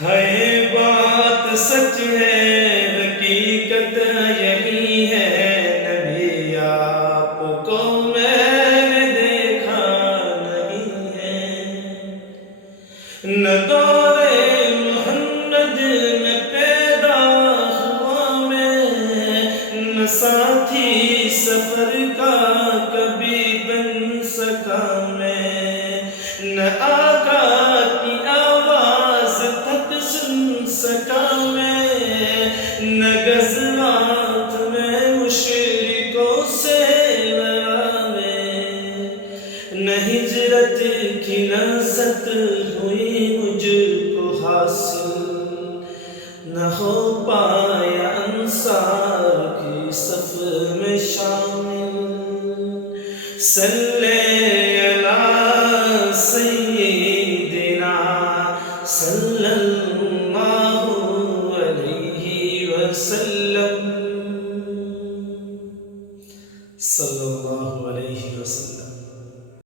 ہے بات سچ ہے، حقیقت یہی ہے، نبی آپ کو میں نے دیکھا نہیں ہے۔ نہ دور محمد میں پیدا ہوا میں، نہ ساتھی سفر کا کبھی بن سکا میں، نہ آقا کی آواز تک سن سکا میں، نہ غزوات میں مشرکوں سے لڑا میں، نہ ہجرت کی لذت ہوئی مجھ کو حاصل، نہ ہو پایا انصار کی صف میں شامل۔ صلی علی سیدنا صلی اللہ علیہ وسلم، صلی اللہ علیہ وسلم۔